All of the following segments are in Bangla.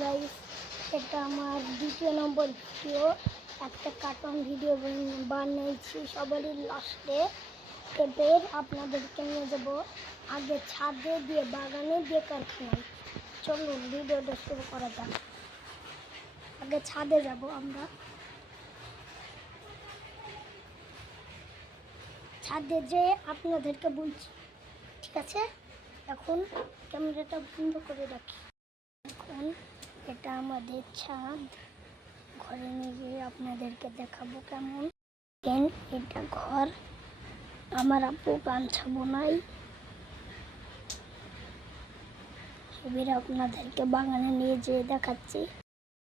গাইস, এটা আমার দ্বিতীয় নম্বর ভিডিও। একটা কার্টুন ভিডিও বানিয়েছি সবারই লাস্টে। এবার আপনাদেরকে নিয়ে যাবো আগে ছাদে দিয়ে, বাগানে দিয়ে, কারখানায়। চলুন ভিডিওটা শুরু করা যাক। আগে ছাদে যাব আমরা। ছাদে যে আপনাদেরকে বলছি, ঠিক আছে? এখন ক্যামেরাটা বন্ধ করে রাখি। এখন এটা আমাদের ছাদ। ঘরে নিয়ে গিয়ে আপনাদেরকে দেখাবো কেমন। এটা ঘর। আমার আব্বু গামছা বোনাই। এবার আপনাদেরকে বাগানে নিয়ে যেয়ে দেখাচ্ছি।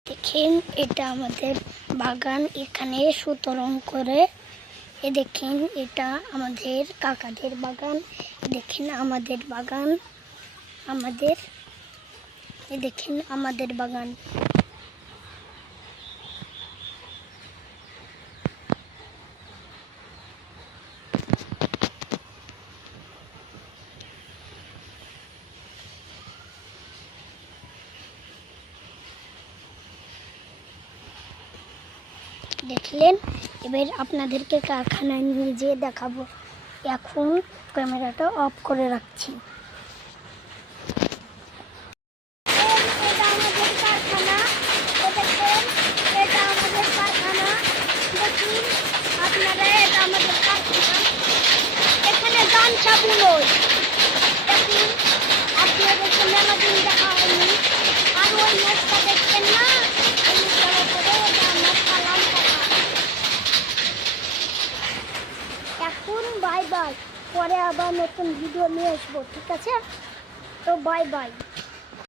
দেখেন, এটা আমাদের বাগান। এখানে সুতরং করে দেখেন, এটা আমাদের কাকাদের বাগান। দেখেন আমাদের বাগান, দেখেন আমাদের বাগান। দেখলেন? এবার আপনাদেরকে কারখানায় নিয়ে যেয়ে দেখাবো। এখন ক্যামেরাটা অফ করে রাখছি। এটা আমাদের কারখানা। এটা আমাদের কারখানা। দেখুন আপনারা, এটা আমাদের কারখানা। এখানে গামছা বুনই। দেখুন, আপনাদেরকে মেলা দিন দেখা হয়নি। আর ওই নেটটা দেখছেন না, এখন বাই বাই। পরে আবার নতুন ভিডিও নিয়ে আসবো, ঠিক আছে? তো বাই বাই।